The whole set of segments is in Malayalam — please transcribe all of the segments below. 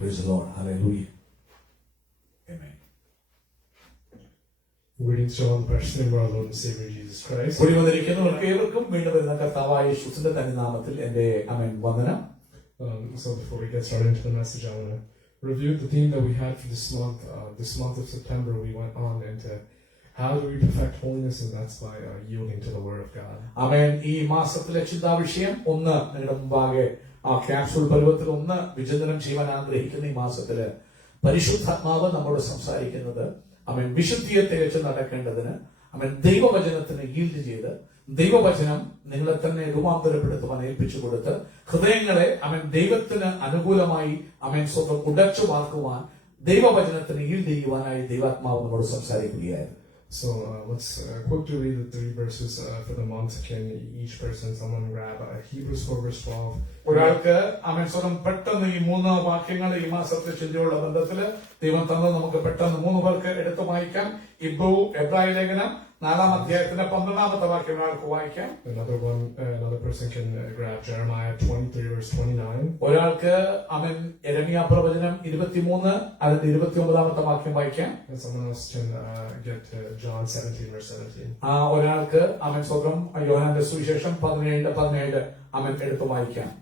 Praise the Lord. Hallelujah. Amen. Greetings to all the precious name of our Lord and Savior Jesus Christ. കൂടി വന്നിരിക്കുന്നവർക്ക് ഏവർക്കും വീണ്ടും വരുന്ന കർത്താവായ യേശുവിന്റെ തനിനാമത്തിൽ എന്റെ ആമേൻ വന്ദനം. So before we get started into the message, I want to review the theme that we had for this month. This month of September, we went on into how do we perfect holiness, and that's by yielding to the Word of God. ആമേൻ. ഈ മാസത്തിലെ ചിന്താവിഷയം ഒന്ന് നിങ്ങളുടെ മുമ്പാകെ ആ ക്യാപ്സൂൾ പരുവത്തിൽ ഒന്ന് വിചിന്തനം ചെയ്യാൻ ആഗ്രഹിക്കുന്ന ഈ മാസത്തില് പരിശുദ്ധാത്മാവ് നമ്മോട് സംസാരിക്കുന്നത് ആമേൻ വിശുദ്ധിയെ തികച്ച് നടക്കേണ്ടതിന് ആമേൻ ദൈവവചനത്തിന് ഈൽഡ് ചെയ്ത് ദൈവവചനം നിങ്ങളെ തന്നെ രൂപാന്തരപ്പെടുത്തുവാൻ ഏൽപ്പിച്ചു കൊടുത്ത് ഹൃദയങ്ങളെ ആമേൻ ദൈവത്തിന് അനുകൂലമായി ആമേൻ സ്വന്തം ഉടച്ചു വാർക്കുവാൻ ദൈവവചനത്തിന് ഈൽഡ് ചെയ്യുവാനായി ദൈവാത്മാവ് നമ്മോട് സംസാരിക്കുകയായിരുന്നു. So let's quickly read the three verses for the month. Can each person, someone grab Hebrews 4 verse 12. ഒരാൾക്ക് ആമേൻ സ്വന്തം പെട്ടെന്ന് ഈ മൂന്ന് വാക്യങ്ങൾ ഈ മാസത്തെ ചിന്തയുള്ള ബന്ധത്തില് ദൈവം തന്നത് നമുക്ക് പെട്ടെന്ന് മൂന്ന് പേർക്ക് എടുത്തു വായിക്കാം. എബ്രായ ലേഖനം 4-ാം അധ്യായത്തിന്റെ 12-ാമത്തെ വാക്യം ഒരാൾക്ക് വായിക്കാം. Another person can grab Jeremiah 23 verse 29. ഒരാൾക്ക് ആമേൻ യെരമ്യാ പ്രവചനം 23 അതിന്റെ 29-ാമത്തെ വാക്യം വായിക്കാം. And someone else can get John 17 verse 17. ഒരാൾക്ക് ആമേൻ സ്വന്തം യോഹന്നാന്റെ സുവിശേഷം 17 ആമേൻ എടുത്തു വായിക്കാം.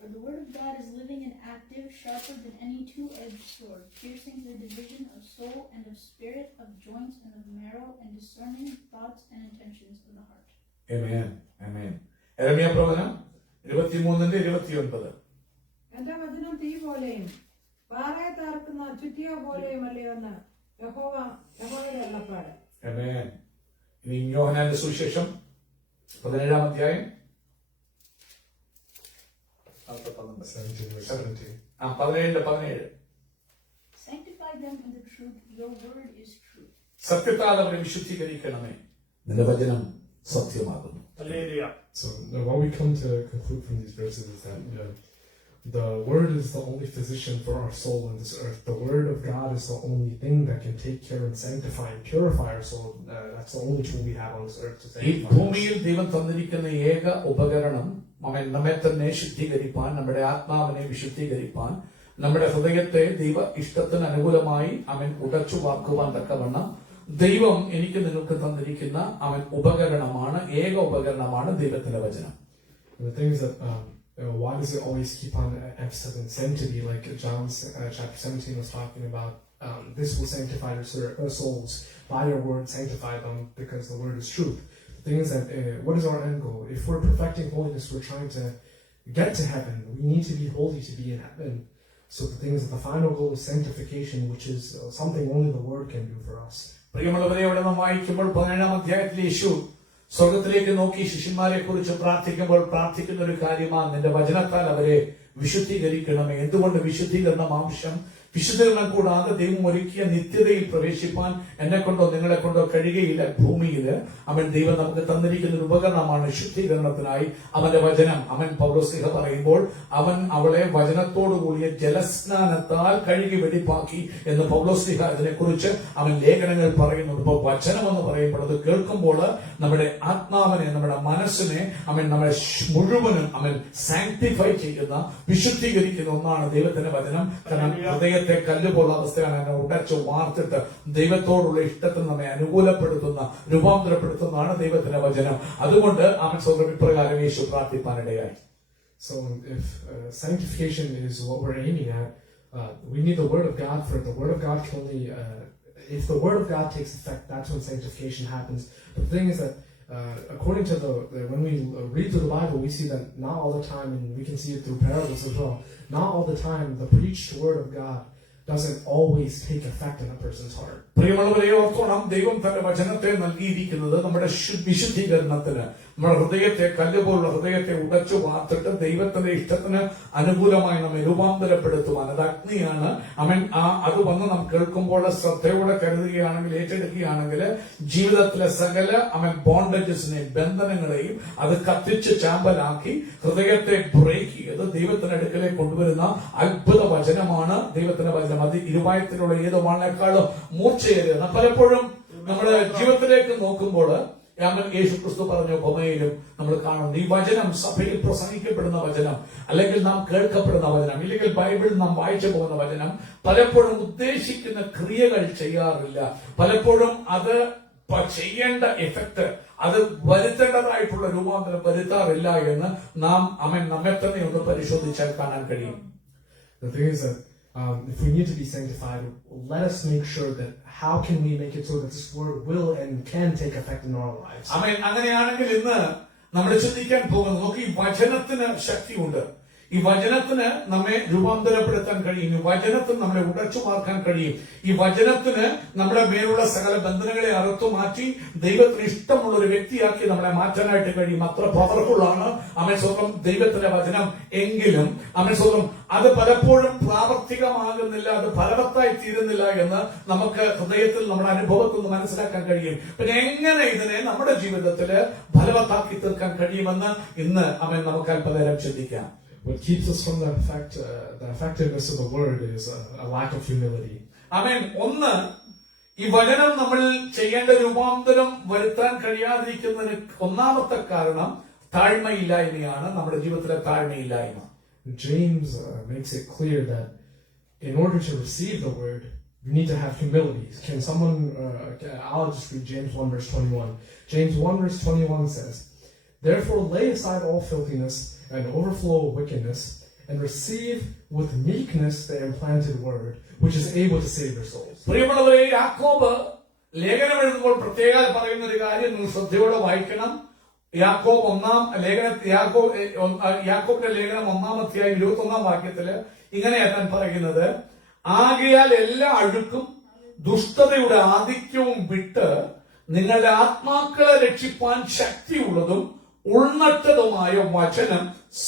For the word of God is living and active, sharper than any two-edged sword, piercing to the division of soul and of spirit, of joints and of marrow, and discerning thoughts and intentions of the heart. Amen. Amen. യെരമ്യാ പ്രവചനം 23-ന്റെ 29. എന്റെ വചനം തീ പോലെയും പാറയെ താർക്കുന്ന ചുറ്റിയ പോലെയും അല്ലയോന്ന് യഹോവയുടെ അരുളപ്പാട്. Amen. ഇനി യോഹന്നാന്റെ സുവിശേഷം 17-ാം അധ്യായം 17 verse 17. 17. Sanctify them in the truth, your word is truth. സത്യത്താൽ അവരെ വിശുദ്ധീകരിക്കണമേ, നിന്റെ വചനം സത്യമാകുന്നു. So what we come to conclude from these verses is that the Word is the only physician for our soul in this earth. The Word of God is the only thing that can take care and sanctify and purify our soul. That's the only tool we have on this earth to ഈ sanctify. ഭൂമിയിൽ ദൈവം തന്നിരിക്കുന്ന ഏക ഉപകരണം നമ്മെ തന്നെ ശുദ്ധീകരിപ്പാൻ, നമ്മുടെ ആത്മാവിനെ വിശുദ്ധീകരിപ്പാൻ, നമ്മുടെ ഹൃദയത്തെ ദൈവ ഇഷ്ടത്തിന് അനുകൂലമായി അവൻ ഉടച്ചു വാക്കുവാൻ തക്കവണ്ണം ദൈവം എനിക്ക് നിങ്ങൾക്ക് തന്നിരിക്കുന്ന അവൻ ഉപകരണമാണ്, ഏക ഉപകരണമാണ് ദൈവത്തിന്റെ വചനം. The thing is that why does it always keep on emphasizing saint to be, like John chapter 17 was talking about, this will sanctify your souls, by your word sanctify them, because the word is truth. The thing is that what is our end goal? If we're perfecting holiness, we're trying to get to heaven. We need to be holy to be in heaven. So the thing is that the final goal is sanctification, which is something only the word can do for us. പ്രിയമുള്ളവരെ, ഇവിടെ നാം വായിക്കുമ്പോൾ 17-ാം അധ്യായത്തിൽ യേശു സ്വർഗത്തിലേക്ക് നോക്കി ശിഷ്യന്മാരെ കുറിച്ച് പ്രാർത്ഥിക്കുമ്പോൾ പ്രാർത്ഥിക്കുന്ന ഒരു കാര്യമാണ്, നിന്റെ വചനത്താൽ അവരെ വിശുദ്ധീകരിക്കണമേ. എന്തുകൊണ്ട് വിശുദ്ധീകരണം ആവശ്യം? വിശുദ്ധീകരണം കൂടാതെ ദൈവം ഒരുക്കിയ നിത്യതയിൽ പ്രവേശിപ്പാൻ എന്നെ കൊണ്ടോ നിങ്ങളെ കൊണ്ടോ കഴിയുകയില്ല. ഭൂമിയിൽ അവൻ ദൈവം നമുക്ക് തന്നിരിക്കുന്ന ഒരു ഉപകരണമാണ് ശുദ്ധീകരണത്തിനായി അവന്റെ വചനം. അവൻ പൗലോസ്ലീഹ പറയുമ്പോൾ അവൻ അവളെ വചനത്തോടുകൂടിയ ജലസ്നാനത്താൽ കഴുകി വെടിപ്പാക്കി എന്ന് പൗലോസ്ലീഹ ഇതിനെക്കുറിച്ച് അവൻ ലേഖനങ്ങൾ പറയുന്നുണ്ട്. ഇപ്പോൾ വചനം എന്ന് പറയുമ്പോൾ അത് കേൾക്കുമ്പോൾ നമ്മുടെ ആത്മാവിനെ, നമ്മുടെ മനസ്സിനെ അവൻ നമ്മളെ മുഴുവനും അവൻ സാങ്ക്ടിഫൈ ചെയ്യുന്ന, വിശുദ്ധീകരിക്കുന്ന ഒന്നാണ് ദൈവത്തിന്റെ വചനം. കാരണം ഹൃദയത്തെ കല്ലുപോലുള്ള അവസ്ഥയാണ് അതിനെ ഉടച്ചു വാർത്തിട്ട് ദൈവത്തോടുള്ള ഇഷ്ടത്തിന് നമ്മെ അനുകൂലപ്പെടുത്തുന്ന, രൂപാന്തരപ്പെടുത്തുന്നതാണ് ദൈവത്തിന്റെ വചനം. അതുകൊണ്ട് അവൻ സ്വന്തം ഇപ്രകാരം യേശു പ്രാർത്ഥിപ്പാനിടയായി. So if sanctification is what we're aiming at, we need the Word of God for it. The Word of God can only, if the Word of God takes effect, that's when sanctification happens. But the thing is that according to when we read through the Bible, we see that not all the time, and we can see it through parables as well, not all the time the preached Word of God doesn't always take effect in a person's heart. പ്രിയമുള്ളവരെ, ഓർത്തോണം, ദൈവം തന്റെ വചനത്തെ നൽകിയിരിക്കുന്നത് നമ്മുടെ വിശുദ്ധീകരണത്തിന്, നമ്മുടെ ഹൃദയത്തെ, കല്ലുപോലുള്ള ഹൃദയത്തെ ഉടച്ചു വാർത്തിട്ട് ദൈവത്തിന്റെ ഇഷ്ടത്തിന് അനുകൂലമായി നമ്മെ രൂപാന്തരപ്പെടുത്തുവാൻ. അത് അഗ്നിയാണ്. അവൻ അത് വന്ന് നാം കേൾക്കുമ്പോൾ ശ്രദ്ധയോടെ കരുതുകയാണെങ്കിൽ, ഏറ്റെടുക്കുകയാണെങ്കിൽ ജീവിതത്തിലെ സകല അവൻ ബോണ്ടേജസിനെയും ബന്ധനങ്ങളെയും അത് കത്തിച്ച് ചാമ്പലാക്കി ഹൃദയത്തെ ബ്രേക്ക് ചെയ്ത് ദൈവത്തിന്റെ അടുക്കലേക്ക് കൊണ്ടുവരുന്ന അത്ഭുത വചനമാണ് ദൈവത്തിന്റെ വചനം. അത് ഇരുവായത്തിലുള്ള ഏതോ വാളിനേക്കാളും മൂർച്ചയേറിയാണ്. പലപ്പോഴും നമ്മുടെ ജീവിതത്തിലേക്ക് നോക്കുമ്പോൾ യേശു ക്രിസ്തു പറഞ്ഞ ഉപമയിലും നമ്മൾ കാണുന്നു. ഈ വചനം സഭയിൽ പ്രസംഗിക്കപ്പെടുന്ന വചനം, അല്ലെങ്കിൽ നാം കേൾക്കപ്പെടുന്ന വചനം, ഇല്ലെങ്കിൽ ബൈബിൾ നാം വായിച്ചു പോകുന്ന വചനം പലപ്പോഴും ഉദ്ദേശിക്കുന്ന ക്രിയകൾ ചെയ്യാറില്ല. പലപ്പോഴും അത് ചെയ്യേണ്ട എഫക്ട്, അത് വരുത്തേണ്ടതായിട്ടുള്ള രൂപാന്തരം വരുത്താറില്ല എന്ന് നാം നമ്മെ തന്നെ ഒന്ന് പരിശോധിച്ചാൽ കാണാൻ കഴിയും. The thing is that if we need to be sanctified, let us make sure that how can we make it so that this word will and can take effect in our lives. അങ്ങനെയാണെങ്കിൽ ഇന്ന് നമ്മൾ ചിന്തിക്കാൻ പോകുന്നത്, നമുക്ക് ഈ വചനത്തിന് ശക്തിയുണ്ട്. ഈ വചനത്തിന് നമ്മെ രൂപാന്തരപ്പെടുത്താൻ കഴിയും. ഈ വചനത്തിന് നമ്മളെ ഉടച്ചു മാർക്കാൻ കഴിയും. ഈ വചനത്തിന് നമ്മുടെ മേലുള്ള സകല ബന്ധനങ്ങളെ അറുത്തു മാറ്റി ദൈവത്തിന് ഇഷ്ടമുള്ള ഒരു വ്യക്തിയാക്കി നമ്മളെ മാറ്റാനായിട്ട് കഴിയും. അത്ര പവർഫുള്ളാണ് സ്വന്തം ദൈവത്തിന്റെ വചനം. എങ്കിലും സ്വന്തം അത് പലപ്പോഴും പ്രാവർത്തികമാകുന്നില്ല, അത് ഫലവത്തായി തീരുന്നില്ല എന്ന് നമുക്ക് ഹൃദയത്തിൽ നമ്മുടെ അനുഭവത്തിൽ നിന്ന് മനസ്സിലാക്കാൻ കഴിയും. പിന്നെ എങ്ങനെ ഇതിനെ നമ്മുടെ ജീവിതത്തിൽ ഫലവത്താക്കി തീർക്കാൻ കഴിയുമെന്ന് ഇന്ന് നമുക്ക് അല്പനേരം ചിന്തിക്കാം. What keeps us from the effectiveness of the word is a lack of humility. ഒന്ന്, ഈ വചനം നമ്മൾ ചെയ്യേണ്ട രൂപാന്തരം വരുത്താൻ കഴിയാതിരിക്കുന്നതിന് ഒന്നാമത്തെ കാരണം താഴ്മയില്ലായ്മയാണ്, നമ്മുടെ ജീവിതത്തിലെ താഴ്മയില്ലായ്മ. James makes it clear that in order to receive the word, you need to have humility. Can someone, I'll just read James 1 verse 21. James 1 verse 21 says, "Therefore lay aside all filthiness and overflow of wickedness, and receive with meekness the implanted word, which is able to save your souls." പ്രിയമുള്ളവരെ, യാക്കോബ് ലേഖനം എഴുതുമ്പോൾ പ്രത്യേകം പറയുന്ന ഒരു കാര്യം നിങ്ങൾ ശ്രദ്ധയോടെ വായിക്കണം. യാക്കോബിന്റെ ലേഖനം 1-ാം അധ്യായം 21-ാം വാക്യത്തില് ഇങ്ങനെയാണ് പറയുന്നത്: "ആകയാൽ എല്ലാ അഴുക്കും ദുഷ്ടതയുടെ ആധിക്യവും വിട്ട് നിങ്ങളുടെ ആത്മാക്കളെ രക്ഷിപ്പാൻ ശക്തിയുള്ളതും ഉൾനട്ടതുമായ വചനം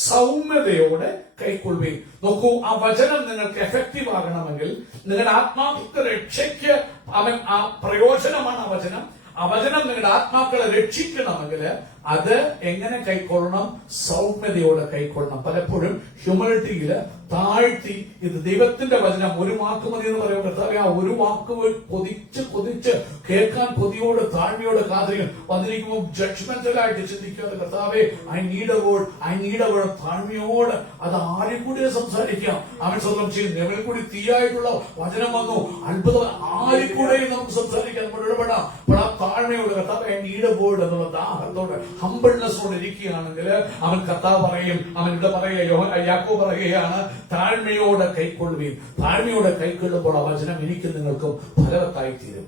സൗമ്യതയോടെ കൈക്കൊള്ളുകയും." നോക്കൂ, ആ വചനം നിങ്ങൾക്ക് എഫക്റ്റീവ് ആകണമെങ്കിൽ, നിങ്ങളുടെ ആത്മാക്കളുടെ രക്ഷയ്ക്ക് പ്രയോജനമാണ് ആ വചനം. ആ വചനം നിങ്ങളുടെ ആത്മാക്കളെ രക്ഷിക്കണമെങ്കിൽ അത് എങ്ങനെ കൈക്കൊള്ളണം? സൗമ്യതയോടെ കൈക്കൊള്ളണം. പലപ്പോഴും ഹ്യൂമിലിറ്റിയില് താഴ്ത്തി, ഇത് ദൈവത്തിന്റെ വചനം, ഒരു വാക്ക് മതി എന്ന് പറയുമ്പോൾ ആ ഒരു വാക്ക് കൊതിച്ച് കേൾക്കാൻ കൊതിയോട് താഴ്മയോട് കാത്തിരിക്കും. വന്നിരിക്കുമ്പോൾ ജഡ്ജ്മെന്റലായിട്ട് ചിന്തിക്കാതെ, കർത്താവേ ഐ നീഡ് എ വേർഡ്, താഴ്മയോട് അത് ആരും കൂടി സംസാരിക്കാം. സ്വന്തം ചെയ്യും. ഞങ്ങളിൽ കൂടി തീയായിട്ടുള്ള വചനം വന്നു, അത്ഭുതം, ആരും കൂടെ നമുക്ക് സംസാരിക്കാം, നമ്മൾ ഇടപെടാം. അപ്പോൾ ആ താഴ്മയോട് കർത്താവ് ഐ നീഡ് എ വേർഡ് എന്നുള്ള ദാഹത്തോട് ഹംബിൾനെസ്സോട് ഇരിക്കുകയാണെങ്കിൽ കർത്താവ് പറയും, ഇവിടെ പറയുക, യാക്കോബ് പറയുകയാണ്, താഴ്മയോടെ കൈക്കൊള്ളുകയും. താഴ്മയോടെ കൈക്കൊള്ളുമ്പോൾ ആ വചനം എനിക്ക് നിങ്ങൾക്കും ഫലവത്തായി തീരും.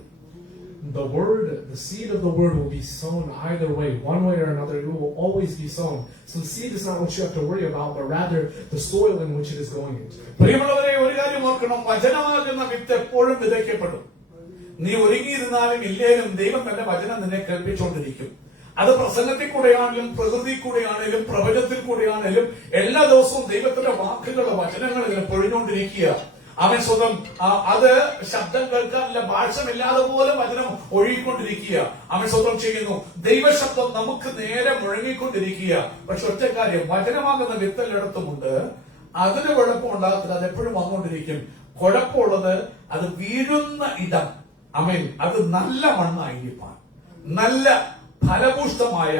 The word, the seed of the word will be sown either way, one way or another. It will always be sown. So the seed is not what you have to worry about, but rather the soil in which it is going into. പ്രിയമുള്ളവരെ, ഒരു കാര്യം ഓർക്കണം, വചനമാകുന്ന വിത്ത് എപ്പോഴും വിതയ്ക്കപ്പെടും. നീ ഒരുങ്ങിയിരുന്നാലും ഇല്ലേലും ദൈവം തന്റെ വചനം നിന്നെ കേൾപ്പിച്ചുകൊണ്ടിരിക്കും. അത് പ്രസംഗത്തിൽ കൂടെയാണെങ്കിലും പ്രകൃതി കൂടെയാണെങ്കിലും പ്രപഞ്ചത്തിൽ കൂടെയാണെങ്കിലും എല്ലാ ദിവസവും ദൈവത്തിന്റെ വാക്കുകളുടെ വചനങ്ങൾ ഇങ്ങനെ പൊഴിഞ്ഞുകൊണ്ടിരിക്കുക. സ്വന്തം അത് ശബ്ദം കേൾക്കാറില്ല, ഭാഷമില്ലാതെ പോലും വചനം ഒഴുകിക്കൊണ്ടിരിക്കുക. സ്വന്തം ചെയ്യുന്നു. ദൈവശബ്ദം നമുക്ക് നേരെ മുഴങ്ങിക്കൊണ്ടിരിക്കുക. പക്ഷെ ഒറ്റ കാര്യം, വചനമാകുന്ന വിത്തെല്ലായിടത്തുമുണ്ട്. അതിന് കുഴപ്പമുണ്ടാകത്തില്ല, അത് എപ്പോഴും വന്നുകൊണ്ടിരിക്കും. കുഴപ്പമുള്ളത് അത് വീഴുന്ന ഇടം. അത് നല്ല മണ്ണായിരിക്കാൻ, നല്ല ഫലപുഷ്ടമായ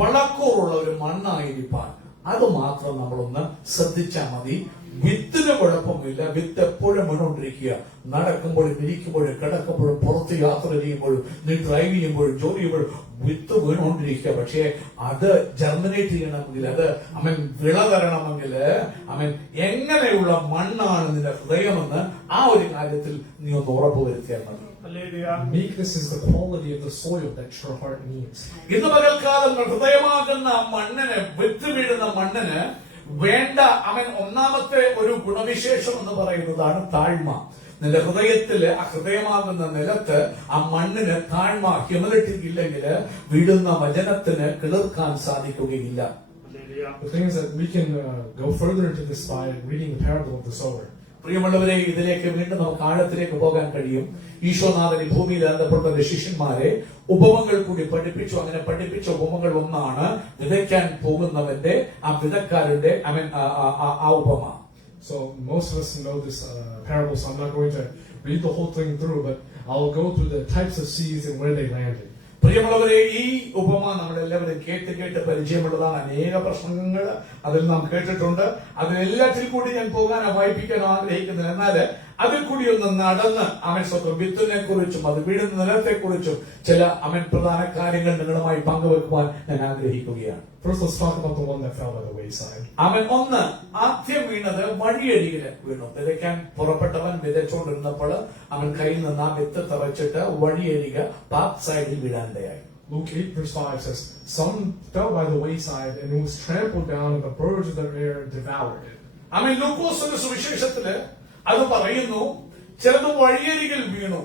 വളക്കൂറുള്ള ഒരു മണ്ണായിരിക്കാൻ, അത് മാത്രം നമ്മളൊന്ന് ശ്രദ്ധിച്ചാൽ മതി. വിത്തിന് കുഴപ്പമില്ല. വിത്ത് എപ്പോഴും വീണുകൊണ്ടിരിക്കുക. നടക്കുമ്പോഴും ഇരിക്കുമ്പോഴും കിടക്കുമ്പോഴും പുറത്ത് യാത്ര ചെയ്യുമ്പോഴും നീ ഡ്രൈവ് ചെയ്യുമ്പോഴും ജോലി ചെയ്യുമ്പോഴും വിത്ത് വീണുകൊണ്ടിരിക്കുക. പക്ഷേ അത് ജർമിനേറ്റ് ചെയ്യണമെങ്കിൽ, അത് വിള തരണമെങ്കിൽ എങ്ങനെയുള്ള മണ്ണാണ് നിന്റെ ഹൃദയമെന്ന് ആ ഒരു കാര്യത്തിൽ നീ ഒന്ന് ഉറപ്പ് വരുത്തിയാൽ മതി. Meekness is the quality of the soil that your heart needs. ഇന്ന് പകൽക്കാലം ഹൃദയമാകുന്ന മണ്ണിന്, വിത്ത് വീഴുന്ന മണ്ണിന് വേണ്ട ഒന്നാമത്തെ ഒരു ഗുണവിശേഷം എന്ന് പറയുന്നതാണ് താഴ്മ. നിന്റെ ഹൃദയത്തില്, ആ ഹൃദയമാകുന്ന നിലത്ത് ആ മണ്ണിന് താഴ്മ, ഹ്യൂമിലിറ്റി ഇല്ലെങ്കിൽ വീഴുന്ന വചനത്തിന് കിളിർക്കാൻ സാധിക്കുകയില്ല. The thing is that we can go further into this by reading the parable of the sower. പ്രിയമുള്ളവരെ, ഇതിലേക്ക് വീണ്ടും നമുക്ക് ആഴത്തിലേക്ക് പോകാൻ കഴിയും. ഈശോനാഥൻ ഈ ഭൂമിയിൽ ബന്ധപ്പെട്ട ശിഷ്യന്മാരെ ഉപമകൾ കൂടി പഠിപ്പിച്ചു. അങ്ങനെ പഠിപ്പിച്ച ഉപമകൾ ഒന്നാണ് വിതയ്ക്കാൻ പോകുന്നവന്റെ, ആ വിതക്കാരന്റെ ആ ഉപമ. So most of us know this parable, so I'm not going to read the whole thing through, but I'll go through the types of seeds and where they landed. പ്രിയമുള്ളവരെ, ഈ ഉപമ നമ്മളെല്ലാവരും കേട്ട് പരിചയമുള്ളതാണ്. അനേക പ്രശ്നങ്ങൾ അതിൽ നാം കേട്ടിട്ടുണ്ട്. അതിലെല്ലാത്തിൽ കൂടി ഞാൻ വായിപ്പിക്കാനോ ആഗ്രഹിക്കുന്നില്ല. എന്നാൽ അതിൽ കൂടി ഒന്ന് നടന്ന് സ്വന്തം വിത്തിനെ കുറിച്ചും അത് വീഴുന്ന നിലത്തെ കുറിച്ചും ചില പ്രധാന കാര്യങ്ങൾ നിങ്ങളുമായി പങ്കുവെക്കുവാൻ ഞാൻ ആഗ്രഹിക്കുകയാണ്. First, let's talk about the one that fell by the wayside. ഒന്ന് ആദ്യം വീണത് വഴിയരികില് വീണു. വിതയ്ക്കാൻ പുറപ്പെട്ടവൻ വിതച്ചോണ്ടിരുന്നപ്പോൾ കയ്യിൽ നിന്ന് ആ വിത്ത് തറച്ചിട്ട് വഴിയരിക പാത്ത് സൈഡിൽ വീഴാനിടയായി. Luke 8 verse 5 says, some fell by the wayside and it was trampled down and the birds of the air devoured it. ലൂക്കോസിന്റെ സുവിശേഷത്തില് അത് പറയുന്നു, ചിലത് വഴിയരികിൽ വീണു.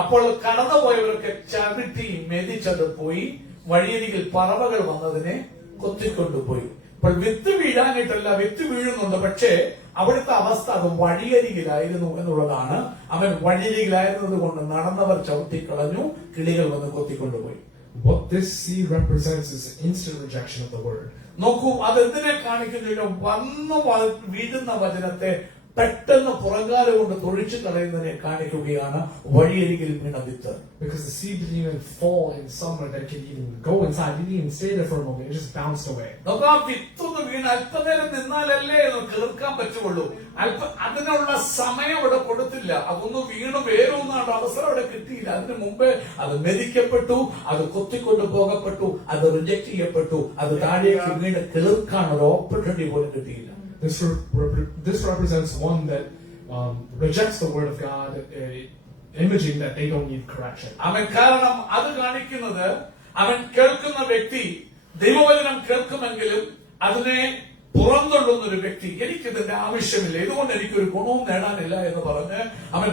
അപ്പോൾ കടന്നുപോയവർക്ക് ചവിട്ടി മെതിച്ചത് പോയി, വഴിയരികിൽ പറവകൾ വന്നതിനെ കൊത്തിക്കൊണ്ടുപോയി. അപ്പോൾ വിത്ത് വീഴാനായിട്ടല്ല, വിത്ത് വീഴുന്നുണ്ട്, പക്ഷേ അവിടുത്തെ അവസ്ഥ അത് വഴിയരികിലായിരുന്നു എന്നുള്ളതാണ്. വഴിയരികിലായിരുന്നത് കൊണ്ട് നടന്നവർ ചവിട്ടിക്കളഞ്ഞു, കിളികൾ വന്ന് കൊത്തിക്കൊണ്ടുപോയി. What this seed represents is instant rejection of the word. നോക്കൂ, അതെന്തിനെ കാണിക്കുന്നില്ല? വന്നു വീഴുന്ന വചനത്തെ പെട്ടെന്ന് പുറങ്കാല കൊണ്ട് തൊഴിച്ചു കളയുന്നതിനെ കാണിക്കുകയാണ് വഴിയരികിൽ വീണ വിത്ത്. Because the seed didn't even fall in somewhere that could even go inside. It didn't even stay there for a moment. It just bounced away. നമുക്ക് ആ വിത്തൊന്ന് വീണ് അല്പനേരം നിന്നാലല്ലേ കേൾക്കാൻ പറ്റുള്ളൂ. അതിനുള്ള സമയം അവിടെ കൊടുത്തില്ല. അതൊന്ന് വീണ് വേറൊന്നാണ് അവസരം അവിടെ കിട്ടിയില്ല. അതിനു മുമ്പേ അത് മെതിക്കപ്പെട്ടു, അത് കൊത്തിക്കൊണ്ടു പോകപ്പെട്ടു, അത് റിജക്ട് ചെയ്യപ്പെട്ടു, അത് താഴേക്ക് വീണ് കേൾക്കാൻ ഒരു ഓപ്പർച്യൂണിറ്റി പോലും കിട്ടിയില്ല. This represents one that rejects the word of God, imaging that they don't need correction. കാരണം അത് കാണിക്കുന്നത് കേൾക്കുന്ന വ്യക്തി ദൈവവചനം കേൾക്കുമെങ്കിലും അതിനെ പുറന്തള്ളുന്ന ഒരു വ്യക്തി, എനിക്കിതിന്റെ ആവശ്യമില്ല, ഇതുകൊണ്ട് എനിക്കൊരു ഗുണവും നേടാനില്ല എന്ന് പറഞ്ഞ്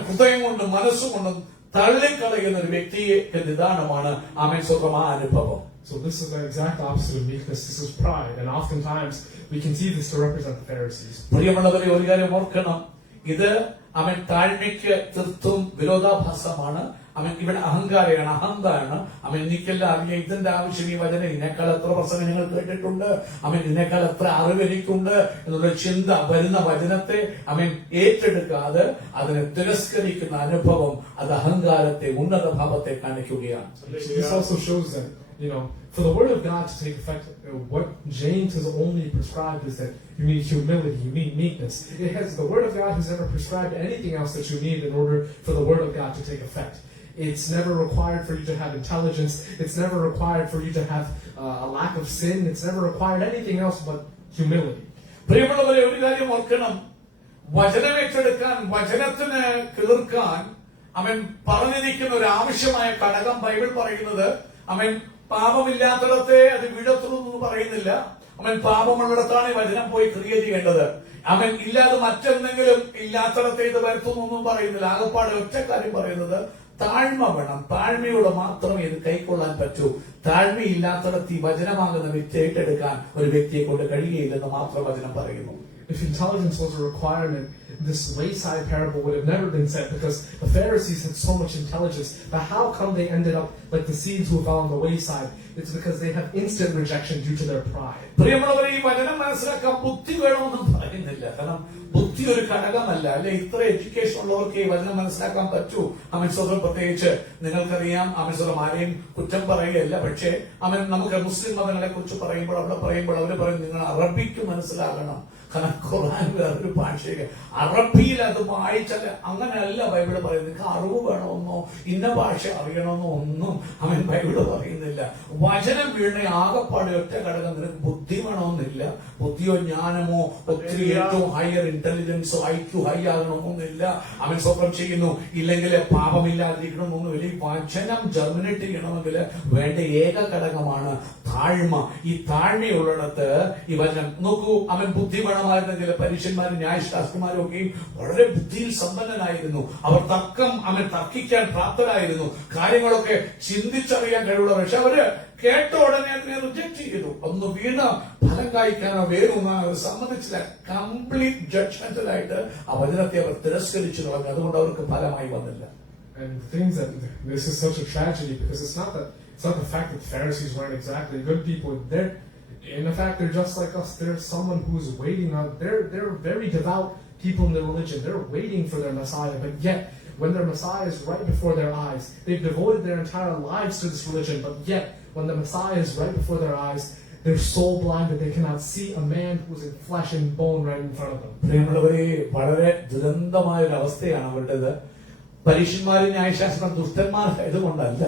ഹൃദയം കൊണ്ടും മനസ്സുകൊണ്ടും തള്ളിക്കളയുന്ന ഒരു വ്യക്തിയെ നിദാനമാണ് സ്വന്തം ആ അനുഭവം. So this is the exact opposite of meekness. This is pride, and oftentimes we can see this to represent the Pharisees. പ്രിയമുള്ളവരെ, ഒരു കാര്യം ഓർക്കണം, ഇത് താഴ്മയ്ക്ക് തീർത്തും വിരോധാഭാസമാണ്. ഇവിടെ അഹങ്കാരമാണ്, അഹന്താണ്. എനിക്കെല്ലാം അറിയാം, ഇതിന്റെ ആവശ്യം ഈ വചനം, ഇതിനേക്കാൾ എത്ര പ്രസംഗം നിങ്ങൾ കേട്ടിട്ടുണ്ട്, ഇതിനേക്കാൾ എത്ര അറിവ് എനിക്കുണ്ട് എന്നുള്ള ചിന്ത വരുന്ന വചനത്തെ ഏറ്റെടുക്കാതെ അതിനെ തിരസ്കരിക്കുന്ന അനുഭവം അത് അഹങ്കാരത്തെ, ഉന്നത ഭാവത്തെ കാണിക്കുകയാണ്. This also shows that, for the word of God to take effect, what James has only prescribed is that you need humility, you need meekness. The word of God has never prescribed anything else that you need in order for the word of God to take effect. It's never required for you to have intelligence. It's never required for you to have a lack of sin. It's never required anything else but humility. പ്രിയമുള്ളവരെ, ഒരു കാര്യം ഓർക്കണം, വചനം ഏറ്റെടുക്കാൻ, വചനത്തിന് കേൾക്കാൻ പറഞ്ഞിരിക്കുന്ന ഒരു ആവശ്യമായ ഘടകം ബൈബിൾ പറയുന്നത് പാപമില്ലാത്തിടത്തെ അത് വീഴത്തുള്ളൂ എന്ന് പറയുന്നില്ല. പാപമുള്ളിടത്താണ് ഈ വചനം പോയി ക്രിയ ചെയ്യേണ്ടത്. ഇല്ലാതെ മറ്റെന്തെങ്കിലും ഇല്ലാത്തിടത്തെ ഇത് വരുത്തുന്നു എന്നും പറയുന്നില്ല. ആകപ്പാടെ ഒറ്റ കാര്യം പറയുന്നത് താഴ്മ വേണം. താഴ്മയോടെ മാത്രമേ ഇത് കൈക്കൊള്ളാൻ പറ്റൂ. താഴ്മയില്ലാത്തിടത്ത് ഈ വചനമാകുന്ന വിത്ത് ഏറ്റെടുക്കാൻ ഒരു വ്യക്തിയെ കൊണ്ട് കഴിയുകയില്ലെന്ന് മാത്രം വചനം പറയുന്നു. If intelligence was a requirement, this wayside parable would have never been said, because the Pharisees had so much intelligence. But how come they ended up like the seeds who fell on the wayside? It's because they have instant rejection due to their pride. പ്രിയമുള്ളവരെ, ഈ വചനം മനസ്സിലാക്കാൻ ബുദ്ധി വേണമെന്നും പറയുന്നില്ല. കാരണം ബുദ്ധി ഒരു ഘടകമല്ല. അല്ലെ, ഇത്ര എഡ്യൂക്കേഷൻ ഉള്ളവർക്ക് ഈ വചനം മനസ്സിലാക്കാൻ പറ്റൂ. സ്വന്തം പ്രത്യേകിച്ച് നിങ്ങൾക്കറിയാം, സ്വന്തം ആരെയും കുറ്റം പറയുകയല്ല. പക്ഷേ നമുക്ക് മുസ്ലിം മതങ്ങളെ കുറിച്ച് പറയുമ്പോൾ അവർ പറയും നിങ്ങൾ അറബിക്ക് മനസ്സിലാകണം. കാരണം ഖുർആൻ വേറൊരു ഭാഷയൊക്കെ അറബിയിൽ അത് വായിച്ചാൽ അങ്ങനെയല്ല ബൈബിള് പറയുന്നത്. നിങ്ങൾക്ക് അറിവ് വേണമെന്നോ ഇന്ന ഭാഷ അറിയണമെന്നോ ഒന്നും ബൈബിള് പറയുന്നില്ല. വചനം വീണ ആകപ്പാടെ ഒറ്റ ഘടകം, നിനക്ക് ബുദ്ധി വേണമെന്നില്ല. ബുദ്ധിയോ ജ്ഞാനമോ ഒത്തിരി ഏറ്റവും ഹയർ ഇന്റലിജൻസോ IQ ഹൈ ആകണമെന്നൊന്നുമില്ല. സ്വപ്നം ചെയ്യുന്നു ഇല്ലെങ്കിൽ പാപമില്ലാതിരിക്കണമെന്നൊന്നുമില്ല. ഈ വചനം ജർമിനേറ്റ് ചെയ്യണമെങ്കിൽ വേണ്ട ഏക ഘടകമാണ് താഴ്മ. ഈ താഴ്മയുള്ളിടത്ത് ഈ വചനം നോക്കൂ. ബുദ്ധി വേണമായിരുന്ന ചില പരീക്ഷന്മാരും ന്യായശാസ്ത്രന്മാരും ഒക്കെയും വളരെ ബുദ്ധിയിൽ സമ്പന്നനായിരുന്നു. അവർ തർക്കിക്കാൻ പ്രാപ്തരായിരുന്നു. കാര്യങ്ങളൊക്കെ ചിന്തിച്ചറിയാൻ കഴിവുള്ള. പക്ഷെ അവര് കേട്ട ഉടനെ അതിനെ റിജക്ട് ചെയ്തു. ഒന്ന് വീണ ഫലം കായ്ക്കാനോ വേറൊന്നാനോ സമ്മതിച്ചില്ല. കംപ്ലീറ്റ് ജഡ്ജ്മെന്റലായിട്ട് ആ വചനത്തെ അവർ തിരസ്കരിച്ചു കളഞ്ഞു. അതുകൊണ്ട് അവർക്ക് ഫലമായി വന്നില്ല. And the things that this is such a tragedy, because it's not the fact that the Pharisees weren't exactly good people. In fact, they're just like us. They're someone who's waiting on. They're very devout people in their religion, they're waiting for their Messiah, but yet when their Messiah is right before their eyes, they've devoted their entire lives to this religion, but yet when the Messiah is right before their eyes, they're so blind that they cannot see a man who's in flesh and bone right in front of them. പ്രിയമുള്ളവരെ, വളരെ ദുരന്തമായ ഒരു അവസ്ഥയാണ് അവരുടേത്. പരീക്ഷന്മാരും ന്യായശാസ്ത്രം ദുഷ്ടന്മാരായതുകൊണ്ടല്ല,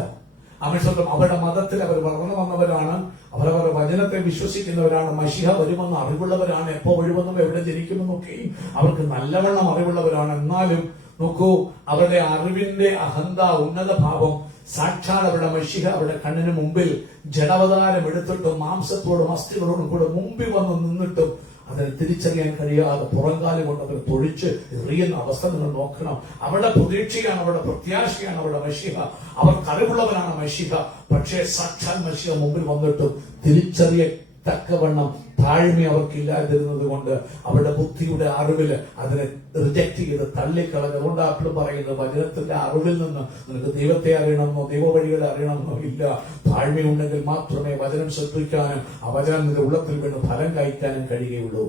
അവരുടെ മതത്തിൽ അവർ വളർന്നു വന്നവരാണ്, അവരവരുടെ വചനത്തെ വിശ്വസിക്കുന്നവരാണ്, മശിഹ വരുമെന്ന് അറിവുള്ളവരാണ്, എപ്പോ വരുമെന്നും എവിടെ ജനിക്കുമെന്നൊക്കെയും അവർക്ക് നല്ലവണ്ണം അറിവുള്ളവരാണ്. എന്നാലും നോക്കൂ, അവരുടെ അറിവിന്റെ അഹന്ത, ഉന്നത ഭാവം സാക്ഷാൽ അവരുടെ മശിഹ അവരുടെ കണ്ണിന് മുമ്പിൽ ജഡവതാരം എടുത്തിട്ടും മാംസത്തോടും അസ്ഥികളോടും കൂടെ മുമ്പിൽ വന്ന് നിന്നിട്ടും അതിനെ തിരിച്ചറിയാൻ കഴിയാതെ പുറംകാലം കൊണ്ട് അവർ തൊഴിച്ച് എറിയുന്ന അവസ്ഥ നിങ്ങൾ നോക്കണം. അവരുടെ പ്രതീക്ഷയാണ്, അവരുടെ പ്രത്യാശയാണ് അവരുടെ മശിഹ. അവർ കഴിവുള്ളവരാണ് മശിഹ. പക്ഷേ സാക്ഷാൽ മശിഹ മുമ്പിൽ വന്നിട്ടും തിരിച്ചറിയത്തക്കവണ്ണം താഴ്മ അവർക്കില്ലാതിരുന്നത് കൊണ്ട് അവരുടെ ബുദ്ധിയുടെ അറിവില് അതിനെ റിജക്ട് ചെയ്ത് തള്ളിക്കളഞ്ഞ. അതുകൊണ്ട് അപ്പോഴും പറയുന്നത്, വചനത്തിന്റെ അറിവിൽ നിന്ന് നിനക്ക് ദൈവത്തെ അറിയണമെന്നോ ദൈവവഴികളെ അറിയണമെന്നോ ഇല്ല. താഴ്മയുണ്ടെങ്കിൽ മാത്രമേ വചനം ശ്രദ്ധിക്കാനും ആ വചനം നിന്റെ ഉള്ളത്തിൽ വീണ് ഫലം കഴിക്കാനും കഴിയുകയുള്ളൂ.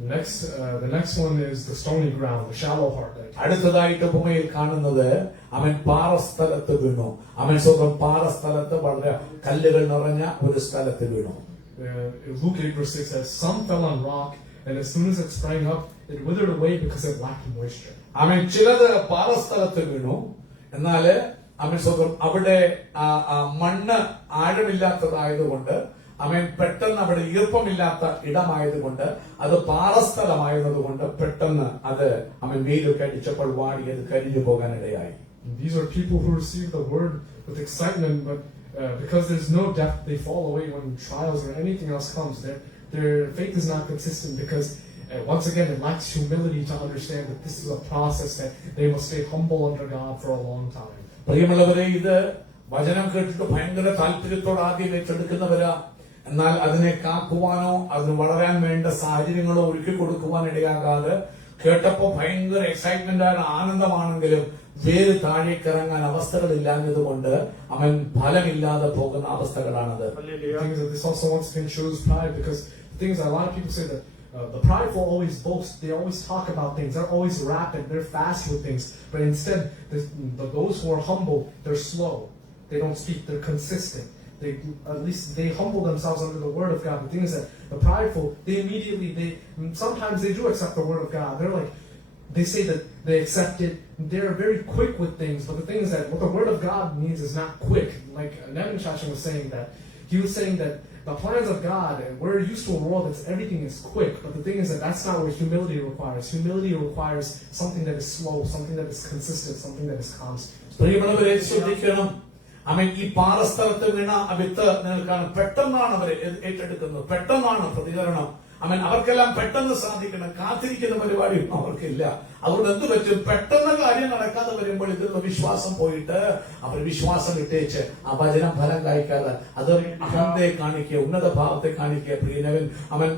The next one is the stony ground, the shallow heart. അടുത്തതായിട്ട് ഭൂമിയിൽ കാണുന്നത്, അവൻ പാറസ്ഥലത്ത് വീണു. അവൻ സ്വന്തം പാറസ്ഥലത്ത്, വളരെ കല്ലുകൾ നിറഞ്ഞ ഒരു സ്ഥലത്ത് വീണു. Luke 8:6 says, some fell on rock, and as soon as it sprang up, it withered away because it lacked moisture. അവൻ ചിലത് പാറസ്ഥലത്ത് വീണു, എന്നാല് അവൻ സ്വന്തം അവിടെ മണ്ണ് ആഴമില്ലാത്തതായതുകൊണ്ട്, അവൻ പെട്ടെന്ന് അവിടെ ഈർപ്പമില്ലാത്ത ഇടമായതുകൊണ്ട്, അത് പാറസ്ഥലമായതുകൊണ്ട് പെട്ടെന്ന് അത് അവൻ വെയിലൊക്കെ അടിച്ചപ്പോൾ വാടി അത് കരിഞ്ഞു പോകാനിടയായി. These are people who receive the word with excitement, but because there's no depth, they fall away when trials or anything else comes. Their faith is not consistent because once again it lacks humility to understand that this is a process that they must stay humble under God for a long time. പ്രിയമുള്ളവരെ, ഇത് വചനം കേട്ടിട്ട് ഭയങ്കര താല്പര്യത്തോടെ ആദ്യം ഏറ്റെടുക്കുന്നവരാ. എന്നാൽ അതിനെ കാക്കുവാനോ അതിന് വളരാൻ വേണ്ട സാഹചര്യങ്ങളോ ഒരുക്കി കൊടുക്കുവാൻ ഇടയാകാതെ, കേട്ടപ്പോ ഭയങ്കര എക്സൈറ്റ്മെന്റ് ആണ്, ആനന്ദമാണെങ്കിലും വേര് താഴേക്കിറങ്ങാൻ അവസ്ഥകളില്ലാഞ്ഞതുകൊണ്ട് അവൻ ഫലമില്ലാതെ പോകുന്ന അവസ്ഥകളാണത്. This also once again shows pride, because the things that a lot of people say that the prideful always boast, they always talk about things, they're always rapid, they're fast with things, but instead those who are humble, they're slow, they don't speak, they're consistent. At least they humble themselves under the word of God. The thing is that the prideful, sometimes they do accept the word of God. They're like, they say that they accept it. They're very quick with things, but the thing is that what the word of God means is not quick. Like Nevin Shashan was saying that, he was saying that the plans of God, we're used to a world that everything is quick, but the thing is that that's not what humility requires. Humility requires something that is slow, something that is consistent, something that is constant. പ്രിയമുള്ളവരെ, ശ്രദ്ധിക്കണം. അവൻ ഈ പാറസ്ഥലത്ത് വീണ ആ വിത്ത് നിൽക്കാണ്. പെട്ടെന്നാണ് അവർ ഏറ്റെടുക്കുന്നത്, പെട്ടെന്നാണ് പ്രതികരണം. അവർക്കെല്ലാം പെട്ടെന്ന് സാധിക്കണം, കാത്തിരിക്കുന്ന പരിപാടിയൊന്നും അവർക്കില്ല. അതുകൊണ്ട് എന്ത് പറ്റും, പെട്ടെന്ന് കാര്യം നടക്കാതെ വരുമ്പോൾ ഇതിലുള്ള വിശ്വാസം പോയിട്ട് അവർ വിശ്വാസം ഇട്ടേച്ച് ആ വചനം ഫലം കായ്ക്കാതെ അത് അഹന്തയെ കാണിക്കുക, ഉന്നത ഭാവത്തെ കാണിക്കുക. പ്രിയനവൻ അവൻ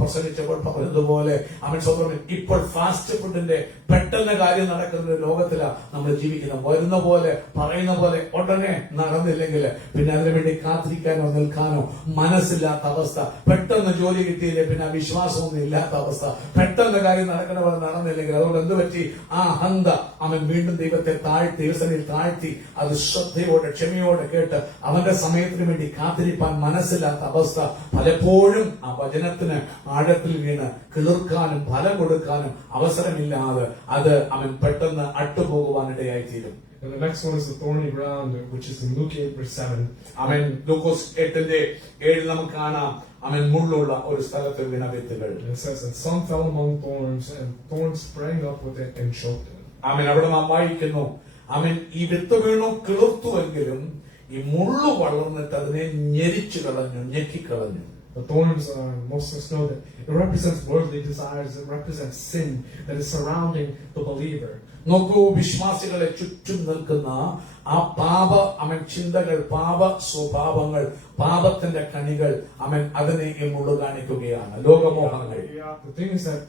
പ്രസംഗിച്ചപ്പോൾ പറഞ്ഞതുപോലെ അവൻ സ്വന്തം ഇപ്പോൾ ഫാസ്റ്റ് ഫുഡിന്റെ പെട്ടെന്ന് കാര്യം നടക്കുന്ന ഒരു ലോകത്തിലാണ് നമ്മൾ ജീവിക്കുന്നത്. വരുന്ന പോലെ പറയുന്ന പോലെ ഉടനെ നടന്നില്ലെങ്കിൽ പിന്നെ അതിനുവേണ്ടി കാത്തിരിക്കാനോ നിൽക്കാനോ മനസ്സില്ലാത്ത അവസ്ഥ, പെട്ടെന്ന് ജോലി കിട്ടിയില്ലേ പിന്നെ വിശ്വാസമൊന്നും ഇല്ലാത്ത അവസ്ഥ, പെട്ടെന്ന് കാര്യം നടക്കുന്ന പോലെ നടന്നില്ലെങ്കിൽ. അതുകൊണ്ട് എന്ത് പറ്റി, ആ അഹന്ത അവൻ വീണ്ടും ദൈവത്തെ ദൈവസനയിൽ താഴ്ത്തി അത് ശ്രദ്ധയോടെ ക്ഷമയോടെ കേട്ട് അവന്റെ സമയത്തിന് വേണ്ടി കാത്തിരിപ്പാൻ മനസ്സില്ലാത്ത അവസ്ഥ. പലപ്പോഴും ആ വചനത്തിന് ആഴത്തിൽ വീണ് കിളിർക്കാനും ഫലം കൊടുക്കാനും അവസരമില്ലാതെ അത് അവൻ പെട്ടെന്ന് അട്ടുപോകുവാനിടയായി തീരും. And the next one is the thorny ground, which is in Luke 8:7. അവൻ ലൂക്കോസ് 8:7 നമുക്ക് കാണാം, അവൻ മുള്ളുള്ള ഒരു സ്ഥലത്ത് വീണ വിത്തുകൾ. It says, and some fell among thorns, and thorns sprang up with it and choked it. അവൻ അവിടെ നാം വായിക്കുന്നു, അവൻ ഈ വിത്ത് വീണു കിളിർത്തുവെങ്കിലും ഈ മുള്ളു വളർന്നിട്ട് അതിനെ ഞെരിച്ചു കളഞ്ഞു, ഞെക്കിക്കളഞ്ഞു. The thorns, most of us know that it represents worldly desires, it represents sin that is surrounding the believer. നോക്കൂ, വിശ്വാസികളെ ചുറ്റും നിൽക്കുന്ന ആ അവൻ ചിന്തകൾ, പാപ സ്വഭാവങ്ങൾ, പാപത്തിന്റെ കണികൾ, അവൻ അതിനെ മുള്ളു കാണിക്കുകയാണ്, ലോകമോഹങ്ങൾ. The thing is that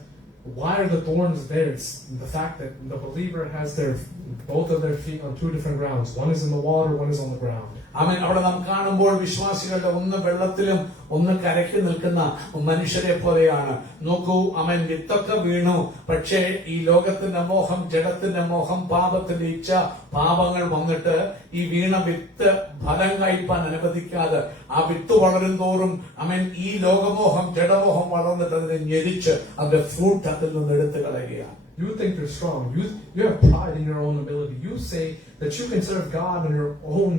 why are the thorns there? It's the fact that the believer has both of their feet on two different grounds. One is in the water, one is on the ground. അവൻ അവിടെ നാം കാണുമ്പോൾ വിശ്വാസികളുടെ ഒന്ന് വെള്ളത്തിലും ഒന്ന് കരയ്ക്ക് നിൽക്കുന്ന മനുഷ്യരെ പോലെയാണ്. നോക്കൂ, അവൻ വിത്തൊക്കെ വീണു, പക്ഷേ ഈ ലോകത്തിന്റെ മോഹം, ജഡത്തിന്റെ മോഹം, പാപത്തിന്റെ ഇച്ഛ, പാപങ്ങൾ വന്നിട്ട് ഈ വീണ വിത്ത് ഫലം കായ്പാൻ അനുവദിക്കാതെ ആ വിത്ത് വളരും തോറും അവൻ ഈ ലോകമോഹം, ജഡമോഹം വളർന്നിട്ട് അതിനെ ഞെരിച്ച് അതിന്റെ ഫ്രൂട്ട് അതിൽ നിന്ന് എടുത്തു കളയുകയാണ്. You think you're strong. You have pride in your own ability. You say that you can serve God on your own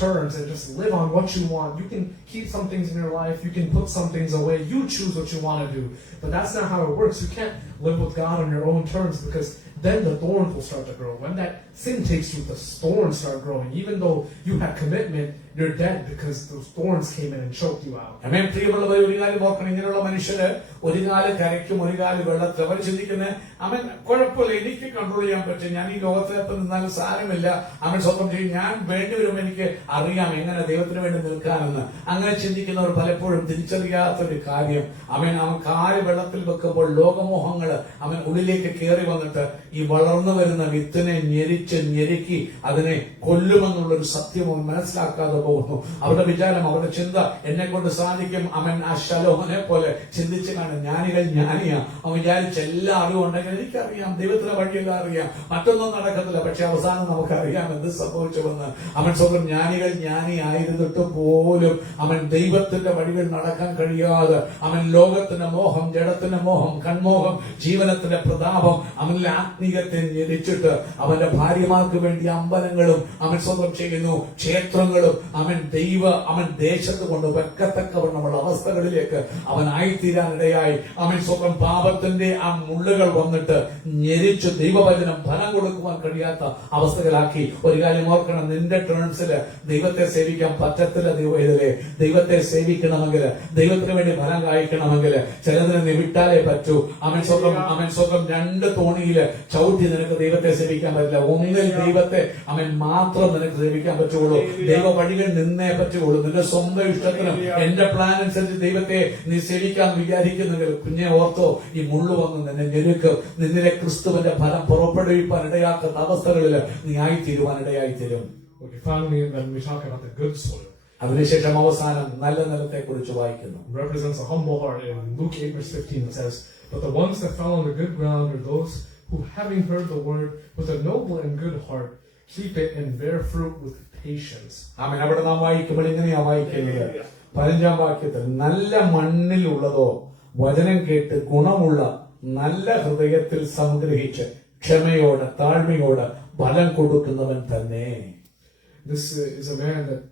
terms and just live on what you want. You can keep some things in your life. You can put some things away. You choose what you want to do. But that's not how it works. You can't live with God on your own terms, because then the thorns will start to grow. When that sin takes root, the thorns start growing. Even though you had commitment, you're dead because those thorns came in and choked you out. അമേൻ. പ്രിയമുള്ളവർ, ഒരു കാര്യം ഓർക്കണം, ഇങ്ങനെയുള്ള മനുഷ്യര് ഒരു കാല് കരയ്ക്കും ഒരു കാല് വെള്ളത്തിൽ. അവർ ചിന്തിക്കുന്നത് അവൻ കുഴപ്പമില്ല, എനിക്ക് കൺട്രോൾ ചെയ്യാൻ പറ്റും, ഞാൻ ഈ ലോകത്തിനകത്ത് നിന്നാലും സാരമില്ല, അവൻ സ്വന്തം ചെയ്യും, ഞാൻ വേണ്ടി വരും, എനിക്ക് അറിയാം എങ്ങനെ ദൈവത്തിന് വേണ്ടി നിൽക്കാമെന്ന്. അങ്ങനെ ചിന്തിക്കുന്നവർ പലപ്പോഴും തിരിച്ചറിയാത്തൊരു കാര്യം, അവൻ കാല് വെള്ളത്തിൽ വെക്കുമ്പോൾ ലോകമോഹങ്ങൾ അവൻ ഉള്ളിലേക്ക് കയറി വന്നിട്ട് ഈ വളർന്നു വരുന്ന വിത്തിനെ ഞെരുക്കി അതിനെ കൊല്ലുമെന്നുള്ളൊരു സത്യം അവൻ മനസ്സിലാക്കാതെ പോകുന്നു. അവരുടെ വിചാരം, അവരുടെ ചിന്ത, എന്നെ കൊണ്ട് സാധിക്കും. അവൻ ആ ശലോമനെ പോലെ ചിന്തിച്ച് കാണും, ജ്ഞാനികൾ ജ്ഞാനിയാ. അവൻ വിചാരിച്ച എല്ലാ അറിവും ഉണ്ടെങ്കിൽ എനിക്കറിയാം, ദൈവത്തിന്റെ വഴിയെല്ലാം അറിയാം, മറ്റൊന്നും നടക്കത്തില്ല. പക്ഷെ അവസാനം നമുക്കറിയാം എന്ത് സംഭവിച്ചുവെന്ന്. അവൻ സ്വന്തം ജ്ഞാനികൾ ജ്ഞാനിയായിരുന്നിട്ട് പോലും അവൻ ദൈവത്തിന്റെ വഴികൾ നടക്കാൻ കഴിയാതെ അവൻ ലോകത്തിന്റെ മോഹം, ജഡത്തിന്റെ മോഹം, കൺമോഹം, ജീവനത്തിന്റെ പ്രതാപം അവനിലെ ആത്മീയത്തെ ഞെരിച്ചിട്ട് അവന്റെ ഭാര്യമാർക്ക് വേണ്ടി അമ്പലങ്ങളും അവൻ സ്വന്തം ചെയ്യുന്നു, ക്ഷേത്രങ്ങളും അവൻ ദേശത്ത് കൊണ്ട് വെക്കത്തക്കവണ്ണമുള്ള അവസ്ഥകളിലേക്ക് അവൻ ആയിത്തീരാനിടയായി. അവൻ സ്വന്തം പാപത്തിന്റെ ആ മുള്ളുകൾ വന്നിട്ട് ഞെരിച്ച് ദൈവവചനം ഫലം കൊടുക്കുവാൻ കഴിയാത്ത അവസ്ഥകളാക്കി. ഒരു കാര്യം ഓർക്കണം, നിന്റെ ടേൺസില് ദൈവത്തെ സേവിക്കാൻ പറ്റത്തില്ല. ദൈവത്തെ സേവിക്കണമെങ്കിൽ, ദൈവത്തിന് വേണ്ടി ഫലം കായ്ക്കണമെങ്കിൽ ചിലതിനെ നീ വിട്ടാലേ പറ്റൂ. അവൻ സ്വന്തം രണ്ട് തോണിയില് ചവിട്ടി നിനക്ക് ദൈവത്തെ സേവിക്കാൻ പറ്റില്ല. ഒന്നിൽ ദൈവത്തെ അവൻ മാത്രം നിനക്ക് സേവിക്കാൻ പറ്റുള്ളൂ. ദൈവ വഴികൾ നിന്നേ പറ്റുള്ളൂ. നിന്റെ സ്വന്തം ഇഷ്ടത്തിനും എന്റെ പ്ലാൻ അനുസരിച്ച് ദൈവത്തെ നീ സേവിക്കാൻ വിചാരിക്കുന്നെങ്കിൽ കുഞ്ഞെ ഓർത്തോ, ഈ മുള്ളു വന്ന് നിന്നെ ഞെരുക്കും. നിന്നിലെ ക്രിസ്തുവിന്റെ ഫലം പുറപ്പെടുവിപ്പാൻ ഇടയാക്കുന്ന അവസ്ഥകളിൽ നീ ആയിത്തീരുവാനിടയായിത്തീരും. Okay, finally, when we talk about the good soil, അതിനുശേഷം അവസാനം നല്ല നിലത്തെ കുറിച്ച് വായിക്കുന്നു. represents a humble heart. In Luke 8:15 it says, "But the ones that fell on the good ground are those who, having heard the word with a noble and good heart, keep it and bear fruit with patience." ആമേൻ. അവിടെ നാം വായിക്കുമ്പോൾ ഇങ്ങനെയാ വായിക്കുന്നത്, 15-ാം വാക്യത്തിൽ, നല്ല മണ്ണിലുള്ളതോ വചനം കേട്ട് ഗുണമുള്ള നല്ല ഹൃദയത്തിൽ സംഗ്രഹിച്ച് ക്ഷമയോടെ താഴ്മയോടെ ഫലം കൊടുക്കുന്നവൻ തന്നെ. This is a man that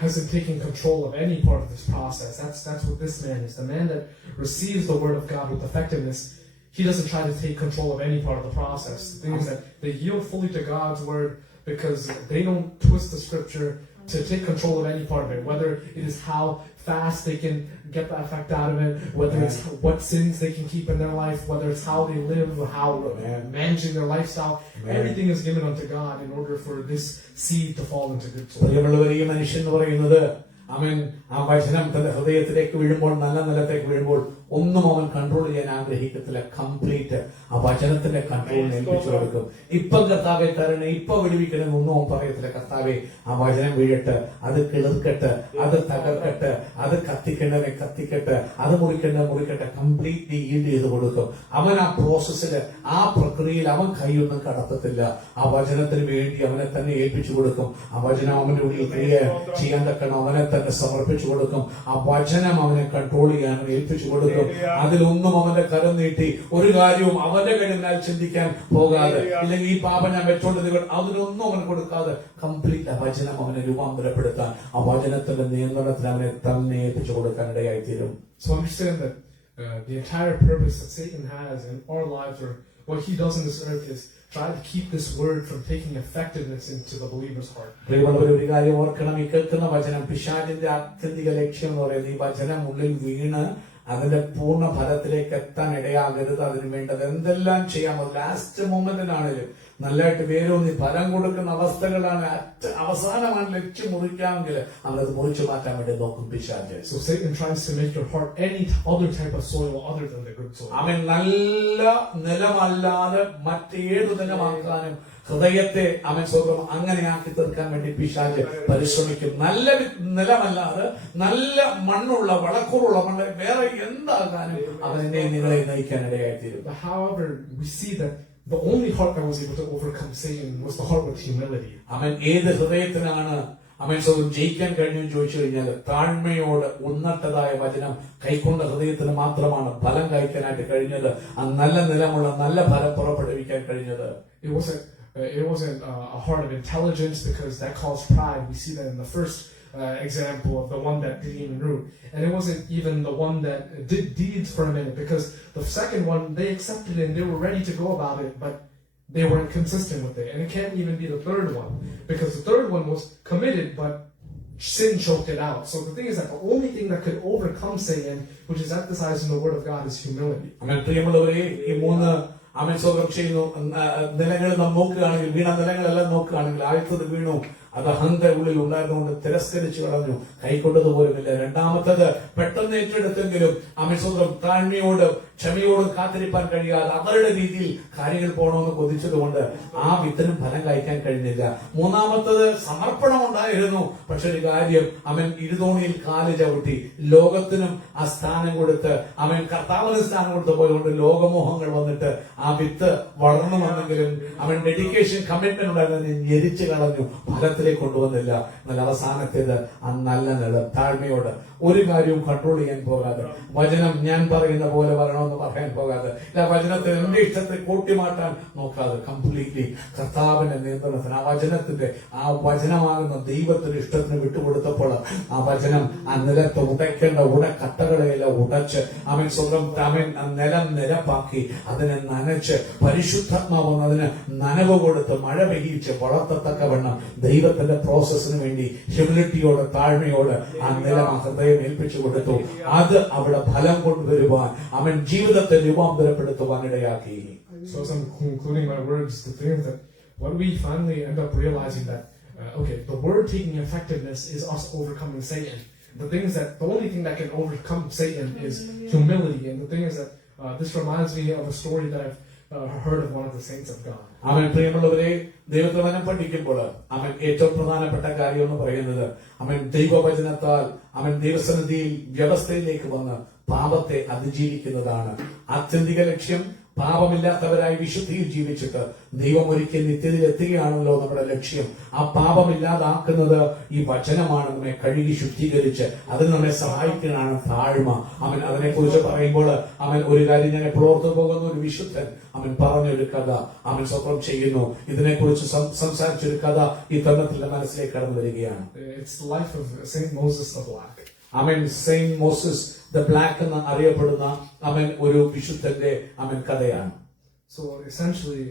hasn't taken control of any part of this process. That's what this man is. The man that receives the word of God with effectiveness. He doesn't try to take control of any part of the process. The thing is that they yield fully to God's word because they don't twist the scripture to take control of any part of it, whether it is how fast they can get the effect out of it, whether it's what sins they can keep in their life, whether it's how they live, how managing their lifestyle. Everything is given unto God in order for this seed to fall into good soil. പ്രിയമുള്ളവർ, ഈ മനുഷ്യൻ എന്ന് പറയുന്നത് അവൻ ആ വചനം തന്റെ ഹൃദയത്തിലേക്ക് വീഴുമ്പോൾ, നല്ല നിലത്തേക്ക് വീഴുമ്പോൾ ഒന്നും അവൻ കൺട്രോൾ ചെയ്യാൻ ആഗ്രഹിക്കത്തില്ല. കംപ്ലീറ്റ് ആ വചനത്തിന്റെ കൺട്രോളിന് ഏൽപ്പിച്ചു കൊടുക്കും. ഇപ്പം കർത്താവെ തരണേ, ഇപ്പൊ വിടുവിക്കണേ ഒന്നും അവൻ പറയത്തില്ല. കർത്താവെ ആ വചനം വീഴട്ടെ, അത് കിളിർക്കട്ടെ, അത് തകർക്കട്ടെ, അത് കത്തിക്കേണ്ടവനെ കത്തിക്കട്ടെ, അത് മുറിക്കട്ടെ, കംപ്ലീറ്റ്ലി ഈൽഡ് ചെയ്ത് കൊടുക്കും. അവൻ ആ പ്രോസസ്സില്, ആ പ്രക്രിയയിൽ അവൻ കൈയൊന്നും കടത്തത്തില്ല. ആ വചനത്തിന് വേണ്ടി അവനെ തന്നെ ഏൽപ്പിച്ചു കൊടുക്കും. ആ വചനം അവന്റെ ഉള്ളിൽ ക്രിയ ചെയ്യാൻ തക്കണം അവനെ തന്നെ സമർപ്പിച്ചു കൊടുക്കും. ആ വചനം അവനെ കൺട്രോൾ ചെയ്യാൻ ഏൽപ്പിച്ചു കൊടുക്കും. അതിലൊന്നും അവന്റെ കരം നീട്ടി ഒരു കാര്യവും അവന്റെ കഴിവിനാൽ ചിന്തിക്കാൻ പോകാതെ, ഇല്ലെങ്കിൽ ഈ പാപം ഞാൻ വെച്ചോണ്ട് അതിനൊന്നും അവൻ കൊടുക്കാതെ കംപ്ലീറ്റ് ആ വചനം അവനെ രൂപാന്തരപ്പെടുത്താൻ, ആ വചനത്തിന്റെ നിയന്ത്രണത്തിന് അവനെ തന്നെ ഏൽപ്പിച്ചു കൊടുക്കാൻ ഇടയായിത്തീരും. So understand that the entire purpose that Satan has in our lives, or what he does in this earth, is try to keep this word from taking effectiveness into the believer's heart. പ്രിയമുള്ളവർ, ഒരു കാര്യം ഓർക്കണം, ഈ കേൾക്കുന്ന വചനം പിശാചിന്റെ ആത്യന്തിക ലക്ഷ്യം എന്ന് പറയുന്നത് ഈ വചനം ഉള്ളിൽ വീണ് അതിന്റെ പൂർണ്ണ ഫലത്തിലേക്ക് എത്താൻ ഇടയാകരുത്. അതിന് വേണ്ടത് എന്തെല്ലാം ചെയ്യാമോ ലാസ്റ്റ് മൊമെന്റിനാണെങ്കിലും നല്ലതായിട്ട് വേരൂന്നി ഫലം കൊടുക്കുന്ന അവസ്ഥകളാണ് അവസാനമാണ് ലക്ഷ്യം മുറിക്കാമെങ്കിൽ അവനത് മുറിച്ചു മാറ്റാൻ വേണ്ടി നോക്കും പിശാച്. So Satan tries to make your heart any other type of soil other than the good soil. അവൻ നല്ല നിലമല്ലാതെ മറ്റേതു നിലമാക്കാനും ഹൃദയത്തെ അവൻ സ്വന്തം അങ്ങനെയാക്കി തീർക്കാൻ വേണ്ടി പിശാച് പരിശ്രമിക്കും. നല്ല നിലമല്ലാതെ നല്ല മണ്ണുള്ള വളക്കൂറുള്ള മണ്ണ് വേറെ എന്താകാനും അവൻ എന്നെ നിങ്ങളെ നയിക്കാൻ ഇടയായിത്തീരും. However, we see that the only heart that was able to overcome Satan was the heart with humility. അവൻ ഏത് ഹൃദയത്തിനാണ് അവൻ സ്വന്തം ജയിക്കാൻ കഴിഞ്ഞെന്ന് ചോദിച്ചു കഴിഞ്ഞാൽ താഴ്മയോട് ഉന്നതമായ വചനം കൈക്കൊണ്ട ഹൃദയത്തിന് മാത്രമാണ് ഫലം കഴിക്കാനായിട്ട് കഴിഞ്ഞത്. ആ നല്ല നിലമുള്ള നല്ല ഫലം പുറപ്പെടുവിക്കാൻ കഴിഞ്ഞത്. It wasn't a heart of intelligence, because that caused pride. We see that in the first example of the one that didn't even root. And it wasn't even the one that did deeds for a minute, because the second one, they accepted it and they were ready to go about it, but they weren't consistent with it. And it can't even be the third one, because the third one was committed, but sin choked it out. So the thing is that the only thing that could overcome Satan, which is emphasized in the Word of God, is humility. Amen. പ്രിയമുള്ളവരെ, ഈ മൂന്ന് അവൻ സ്വന്തം ചെയ്യുന്നു നിലങ്ങൾ നാം നോക്കുകയാണെങ്കിൽ, വീണ നിലങ്ങളെല്ലാം നോക്കുകയാണെങ്കിൽ, ആദ്യത്തത് വീണു, അത് അഹന്റെ ഉള്ളിൽ ഉണ്ടായിരുന്നുകൊണ്ട് തിരസ്കരിച്ചു കളഞ്ഞു, കൈക്കൊണ്ടതുപോലുമില്ല. രണ്ടാമത്തത് പെട്ടെന്ന് ഏറ്റെടുത്തെങ്കിലും അവൻ സ്വന്തം താഴ്മയോട് ക്ഷമയോടും കാത്തിരിപ്പാൻ കഴിയാതെ അവരുടെ രീതിയിൽ കാര്യങ്ങൾ പോകണമെന്ന് കൊതിച്ചതുകൊണ്ട് ആ വിത്തിനും ഫലം കഴിക്കാൻ കഴിഞ്ഞില്ല. മൂന്നാമത്തത് സമർപ്പണം ഉണ്ടായിരുന്നു, പക്ഷെ ഒരു കാര്യം, അവൻ ഇരുതോണിയിൽ കാല് ചവിട്ടി ലോകത്തിനും ആ സ്ഥാനം കൊടുത്ത് അവൻ കർത്താവിന് സ്ഥാനം കൊടുത്ത് പോയതുകൊണ്ട് ലോകമോഹങ്ങൾ വന്നിട്ട് ആ വിത്ത് വളർന്നു വന്നെങ്കിലും അവൻ ഡെഡിക്കേഷൻ കമ്മിറ്റ്മെന്റ് ഉണ്ടായിരുന്നു, ഞെരിച്ചു കളഞ്ഞു, ഫലത്തിലേക്ക് കൊണ്ടുവന്നില്ല. എന്നാൽ അവസാനത്തേത് ആ നല്ല നില താഴ്മയോട് ഒരു കാര്യവും കൺട്രോൾ ചെയ്യാൻ പോകാതെ, വചനം ഞാൻ പറയുന്ന പോലെ വരണമെന്ന് പറയാൻ പോകാതെ, വചനത്തെ എന്റെ ഇഷ്ടത്തെ കൂട്ടിമാറ്റാൻ നോക്കാതെ, കംപ്ലീറ്റ്ലി കർത്താവിന്റെ നിയന്ത്രണത്തിന് ആ വചനത്തിന്റെ ആ വചനമാകുന്ന ദൈവത്തിന്റെ ഇഷ്ടത്തിന് വിട്ടുകൊടുത്തപ്പോൾ ആ വചനം ആ നിലത്ത് ഉടയ്ക്കേണ്ട ഉടക്കട്ടകളെയെല്ലാം ഉടച്ച് അവൻ സ്വന്തം അവൻ നിലം നിരപ്പാക്കി അതിനെ നനച്ച് പരിശുദ്ധാത്മാവ് അതിന് നനവ് കൊടുത്ത് മഴ പെയ്യിച്ച് വളർത്തത്തക്കവണ്ണം ദൈവത്തിന്റെ പ്രോസസ്സിന് വേണ്ടി ഹ്യൂമിലിറ്റിയോട് താഴ്മയോട് ആ നിലം ആ ഹൃദയം ഏൽപ്പിച്ചു കൊടുത്തു. അത് അവിടെ ഫലം കൊണ്ടുവരുവാൻ അവൻ ജീവിതത്തെ രൂപാന്തരപ്പെടുത്തുവാൻ ഇടയാക്കി. So as I'm concluding my words, the thing is that what we finally end up realizing that the word taking effectiveness is us overcoming Satan. The thing is that the only thing that can overcome Satan is humility. And the thing is that this reminds me of a story that I've heard of one of the saints of God. അവൻ പ്രിയമുള്ളവരെ, ദൈവവചനം പഠിക്കുമ്പോൾ അവൻ ഏറ്റവും പ്രധാനപ്പെട്ട കാര്യം എന്ന് പറയുന്നത് അവൻ ദൈവവചനത്താൽ അവൻ ദൈവസന്നിധിയിൽ വ്യവസ്ഥയിലേക്ക് വന്ന് പാപത്തെ അതിജീവിക്കുന്നതാണ്. ആത്യന്തിക ലക്ഷ്യം പാപമില്ലാത്തവരായി വിശുദ്ധിയിൽ ജീവിച്ചിട്ട് ദൈവം ഒരിക്കൽ നിത്യതയിൽ എത്തുകയാണല്ലോ നമ്മുടെ ലക്ഷ്യം. ആ പാപമില്ലാതാക്കുന്നത് ഈ വചനമാണ്, നമ്മെ കഴുകി ശുദ്ധീകരിച്ച് അതിന് നമ്മെ സഹായിക്കുന്നതാണ് താഴ്മ. അവൻ അതിനെക്കുറിച്ച് പറയുമ്പോൾ അവൻ ഒരു കാര്യം ഞാൻ എപ്പോഴും ഓർത്തു പോകുന്ന ഒരു വിശുദ്ധൻ അവൻ പറഞ്ഞൊരു കഥ അവൻ സ്വപ്നം ചെയ്യുന്നു. ഇതിനെക്കുറിച്ച് സംസാരിച്ചൊരു കഥ ഈ തരുണത്തിന്റെ മനസ്സിലേക്ക് കടന്നു വരികയാണ്. It's the life of Saint Moses the Black. അവൻ സെയിന്റ് മോസസ് ദ ബ്ലാക്ക് എന്ന് അറിയപ്പെടുന്ന അവൻ ഒരു വിശുദ്ധന്റെ അവൻ കഥയാണ്. So essentially,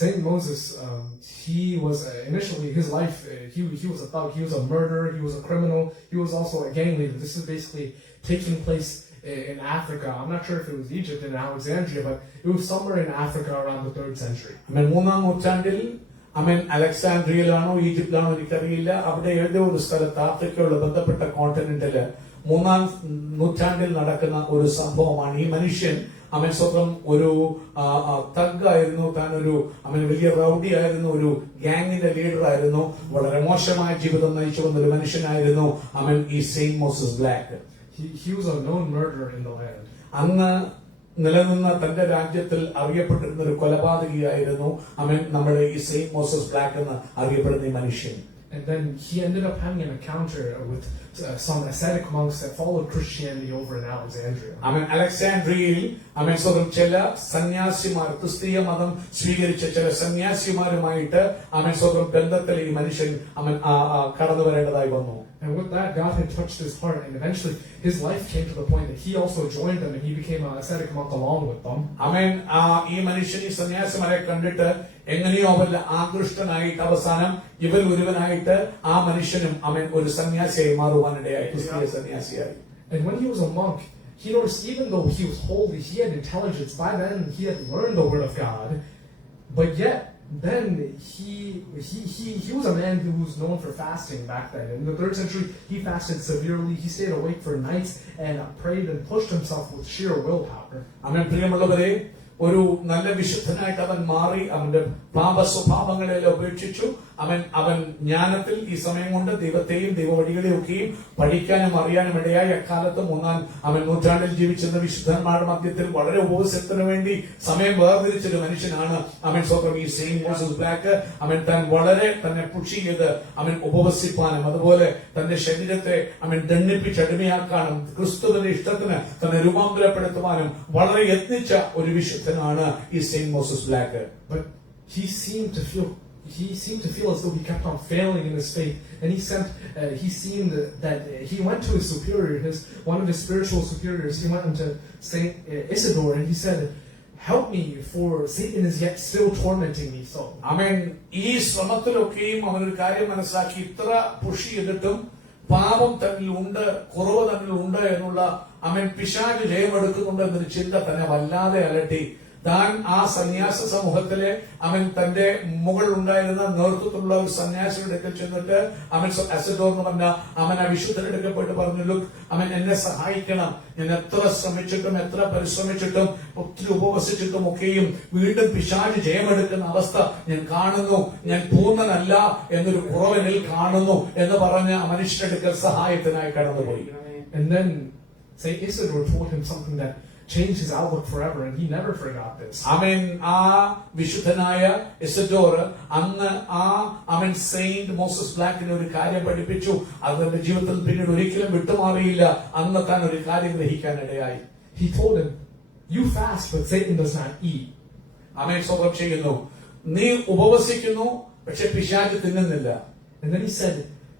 Saint Moses, he was initially his life. He was a thug. He was a murderer. He was a criminal. He was also a gang leader. This is basically taking place in Africa. I'm not sure if it was Egypt and Alexandria, but it was somewhere in Africa around the 3rd century. മൂന്നാം നൂറ്റാണ്ടിൽ അവൻ അലക്സാൻഡ്രിയയിലാണോ ഈജിപ്തിലാണോ എനിക്കറിയില്ല, അവിടെ ഏതോ ഒരു സ്ഥലത്ത് ആഫ്രിക്കയോട് ബന്ധപ്പെട്ട കോണ്ടിനെന്റില് 3-ാം നൂറ്റാണ്ടിൽ നടക്കുന്ന ഒരു സംഭവമാണ്. ഈ മനുഷ്യൻ അവൻ സ്വന്തം ഒരു തഗ്ഗായിരുന്നു, താൻ അവൻ വലിയ റൗഡി ആയിരുന്നു, ഒരു ഗ്യാങ്ങിന്റെ ലീഡർ ആയിരുന്നു, വളരെ മോശമായ ജീവിതം നയിച്ചു വന്ന ഒരു മനുഷ്യനായിരുന്നു അവൻ ഈ Saint Moses Black. He was a known murderer in the land. അന്ന് നിലനിന്ന തന്റെ രാജ്യത്തിൽ അറിയപ്പെട്ടിരുന്ന ഒരു കൊലപാതകിയായിരുന്നു അവൻ, നമ്മുടെ ഈ സെയിന്റ് മോസസ് ബ്ലാക്ക് എന്ന് അറിയപ്പെടുന്ന ഈ മനുഷ്യൻ. And then he ended up having an encounter with some ascetic monks that followed Christianity over in Alexandria. അവൻ അലക്സാൻഡ്രിയയിൽ അവൻ സ്വന്തം ചില സന്യാസിമാർ, ക്രിസ്തീയ മതം സ്വീകരിച്ച ചില സന്യാസിമാരുമായിട്ട് അവൻ സ്വന്തം ബന്ധത്തിൽ ഈ മനുഷ്യൻ അവൻ കടന്നു വരേണ്ടതായി വന്നു. And with that, God had touched his heart, and eventually his life came to the point that he also joined them and he became an ascetic monk along with them. അവൻ ഈ മനുഷ്യൻ ഈ സന്യാസിമാരെ കണ്ടിട്ട് എങ്ങനെയോ അവരിൽ ആകൃഷ്ടനായിട്ട് അവസാനം ഇവർ ഒരുവനായിട്ട് ആ മനുഷ്യനും അവൻ ഒരു സന്യാസിയായി മാറുവാനിടയായി, ക്രിസ്തീയ സന്യാസിയായി. And when he was a monk, he noticed even though he was holy, he had intelligence. By then, he had learned the word of God, but yet then he was a man who was known for fasting back then. In the 3rd century, he fasted severely. He stayed awake for nights and prayed and pushed himself with sheer willpower. അവൻ പ്രിയമുള്ളവരെ, ഒരു നല്ല വിശുദ്ധനായിട്ട് അവൻ മാറി. അവന്റെ പാപ സ്വഭാവങ്ങളെല്ലാം ഉപേക്ഷിച്ചു. അവൻ ജ്ഞാനത്തിൽ ഈ സമയം കൊണ്ട് ദൈവത്തെയും ദൈവവഴികളെയും ഒക്കെയും പഠിക്കാനും അറിയാനും ഇടയായി. അക്കാലത്ത് അവൻ നൂറ്റാണ്ടിൽ ജീവിച്ചിരുന്ന വിശുദ്ധന്മാരുടെ മധ്യത്തിൽ വളരെ ഉപവസത്തിന് വേണ്ടി സമയം വേർതിരിച്ചൊരു മനുഷ്യനാണ് സ്വന്തം ഈ സെയിന്റ് മോസസ് ബ്ലാക്ക്. താൻ വളരെ തന്നെ പുഷ് ചെയ്ത് ഉപവസിപ്പാനും അതുപോലെ തന്റെ ശരീരത്തെ ദണ്ഡിപ്പിച്ചടിമയാക്കാനും ക്രിസ്തുവിന്റെ ഇഷ്ടത്തിന് തന്നെ രൂപാന്തരപ്പെടുത്തുവാനും വളരെ യത്നിച്ച ഒരു വിശുദ്ധനാണ് ഈ Saint Moses Black. But he seemed to feel as though he kept on failing in his faith, and he seemed that he went to his superior, one of his spiritual superiors. He went into Saint Isidore, and he said, "Help me, for Satan is yet still tormenting me." So, ഈ ശ്രമത്തിലൊക്കെയും അവനൊരു കാര്യം മനസ്സിലാക്കി, ഇത്ര പുഷ് ചെയ്തിട്ടും പാപം തന്നിലുണ്ട്, കുറവ് തന്നിലുണ്ട് എന്നുള്ള പിശാച് ജയമെടുക്കുന്നുണ്ട് എന്നൊരു ചിന്ത തന്നെ വല്ലാതെ അലട്ടി. താൻ ആ സന്യാസ സമൂഹത്തിലെ തന്റെ മുകളിൽ ഉണ്ടായിരുന്ന നേതൃത്വത്തിലുള്ള ഒരു സന്യാസിയുടെ അടുക്കൽ ചെന്നിട്ട് അസഡോർ എന്ന് പറഞ്ഞ ആ വിശുദ്ധരെടുക്കപ്പെട്ട് പറഞ്ഞു, ലുക്ക് എന്നെ സഹായിക്കണം. ഞാൻ എത്ര ശ്രമിച്ചിട്ടും എത്ര പരിശ്രമിച്ചിട്ടും ഒത്തിരി ഉപവസിച്ചിട്ടും ഒക്കെയും വീണ്ടും പിശാച് ജയമെടുക്കുന്ന അവസ്ഥ ഞാൻ കാണുന്നു. ഞാൻ പൂർണ്ണനല്ല എന്നൊരു കുറവനിൽ കാണുന്നു എന്ന് പറഞ്ഞ് ആ മനുഷ്യരുടെ അടുക്കൽ സഹായത്തിനായി കടന്നുപോയി. And then Saint Isidore told him something that changed his outlook forever, and he never forgot this. ആ വിശുദ്ധനായ ഇസഡോർ അന്ന് സെയിന്റ് മോസസ് ബ്ലാക്കിന് ഒരു കാര്യം പഠിപ്പിച്ചു. അതിന്റെ ജീവിതത്തിൽ പിന്നീട് ഒരിക്കലും വിട്ടുമാറിയില്ല. അന്ന് താൻ ഒരു കാര്യം ഗ്രഹിക്കാനിടയായി. He told him, "You fast, but Satan does not eat." സ്വതം ചെയ്യുന്നു, നീ ഉപവസിക്കുന്നു, പക്ഷെ പിശാച് തിന്നുന്നില്ല. And then he said,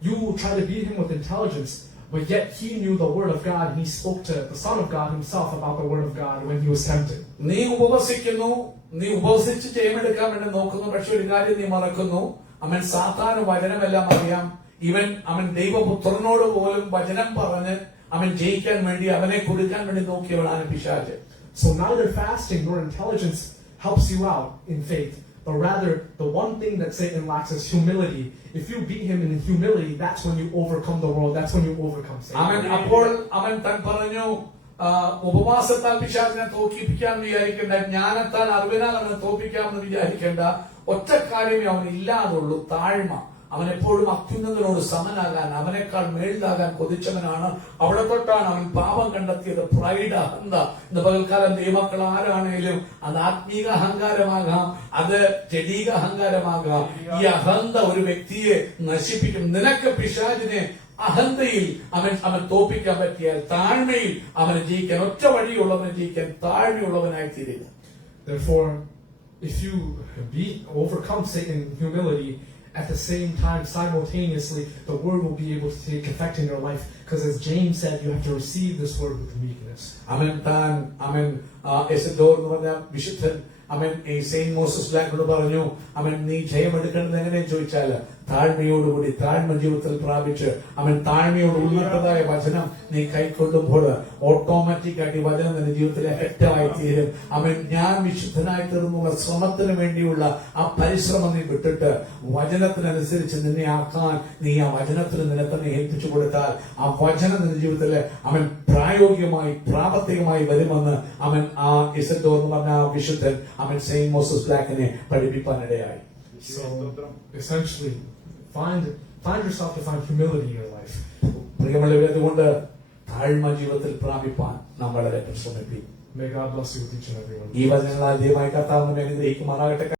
"You try to beat him with intelligence, but yet he knew the word of God, and he spoke to the Son of God himself about the word of God when he was tempted." നീ ഉപവസിക്കുന്നു, നീ ഉപവസിച്ച് ജയമെടുക്കാൻ വേണ്ടി നോക്കുന്നു, പക്ഷെ ഒരു കാര്യം നീ മറക്കുന്നു. സാത്താന് വചനമെല്ലാം അറിയാം. അവൻ ദൈവപുത്രനോട് പോലും വചനം പറഞ്ഞ് ജയിക്കാൻ വേണ്ടി അവനെ കൊടുക്കാൻ വേണ്ടി നോക്കിയവളാണ് പിശാച്. So neither fasting nor intelligence helps you out in faith, but rather the one thing that Satan lacks is humility. If you beat him in humility, that's when you overcome the world. That's when you overcome Satan. അപ്പോൾ താൻ പറഞ്ഞു, ഉപവാസത്താൽ പിശാചിനെ തോൽപ്പിക്കാമെന്ന് വിചാരിക്കേണ്ട, ജ്ഞാനത്താൽ അറിവിനാൽ അവനെ തോൽപ്പിക്കാമെന്ന് വിചാരിക്കേണ്ട. ഒറ്റ കാര്യമേ അവനില്ലാതുള്ളൂ, താഴ്മ. എപ്പോഴും അത്യുന്നതനോട് സമനാകാൻ, അവനേക്കാൾ മേളിലാകാൻ കൊതിച്ചവനാണ്. അവിടെ തൊട്ടാണ് അവൻ പാപം കണ്ടെത്തിയത്. പ്രൈഡ്, അഹന്ത. ഇന്ന് പകൽക്കാലം ദൈവമക്കൾ ആരാണേലും അത് ആത്മീക അഹങ്കാരമാകാം, അത് ജഡീക അഹങ്കാരമാകാം. ഈ അഹന്ത ഒരു വ്യക്തിയെ നശിപ്പിക്കും. നിനക്ക് പിശാചിനെ അഹന്തയിൽ അവൻ തോൽപ്പിക്കാൻ പറ്റിയാൽ താഴ്മയിൽ അവനെ ജയിക്കാൻ, ഒറ്റ വഴിയുള്ളവനെ ജയിക്കാൻ താഴ്മയുള്ളവനായി തീരുക. Therefore, if you overcome Satan in humility, at the same time, simultaneously, the word will be able to take effect in your life. Because as James said, you have to receive this word with meekness. എസഡോർ എന്ന് പറഞ്ഞ വിശുദ്ധൻ ഈ സെയിന്റ് മോസസ് ബ്ലാക്കിനോട് പറഞ്ഞു, നീ ജയമെടുക്കേണ്ടത് എങ്ങനെയെന്ന് ചോദിച്ചാൽ താഴ്മയോടുകൂടി, താഴ്മ ജീവിതത്തിൽ പ്രാപിച്ച് താഴ്മയോട് ഉന്നതമായ വചനം നീ കൈക്കൊള്ളുമ്പോൾ ഓട്ടോമാറ്റിക് ആയിട്ട് വചനം നിന്റെ ജീവിതത്തിൽ എഫക്റ്റീവായി തീരും. ഞാൻ വിശുദ്ധനായി തീർന്നുള്ള ശ്രമത്തിന് വേണ്ടിയുള്ള ആ പരിശ്രമം നീ വിട്ടിട്ട് വചനത്തിനനുസരിച്ച് നിന്നെ ആക്കാൻ നീ ആ വചനത്തിന് നിന്നെ തന്നെ ഏൽപ്പിച്ചു കൊടുത്താൽ ആ വചനം നിന്റെ ജീവിതത്തിൽ പ്രായോഗികമായി പ്രാവർത്തികമായി വരുമെന്ന് ആ ഇസഡോർ എന്ന് പറഞ്ഞ ആ വിശുദ്ധൻ സെയിന്റ് മോസസ് ബ്ലാക്കിനെ പഠിപ്പിക്കാനിടയായി. So essentially, find yourself to find humility in your life. പ്രിയമുള്ളവരെ, അതുകൊണ്ട് താഴ്മ ജീവിതത്തിൽ പ്രാപിപ്പാൻ നാം വളരെ പരിശ്രമിക്കും. May God bless you with each and every one. ഈ വചനങ്ങളാൽ ദൈവമായി കർത്താവ് നമ്മെ അനുഗ്രഹിക്കുമാറാകട്ടെ.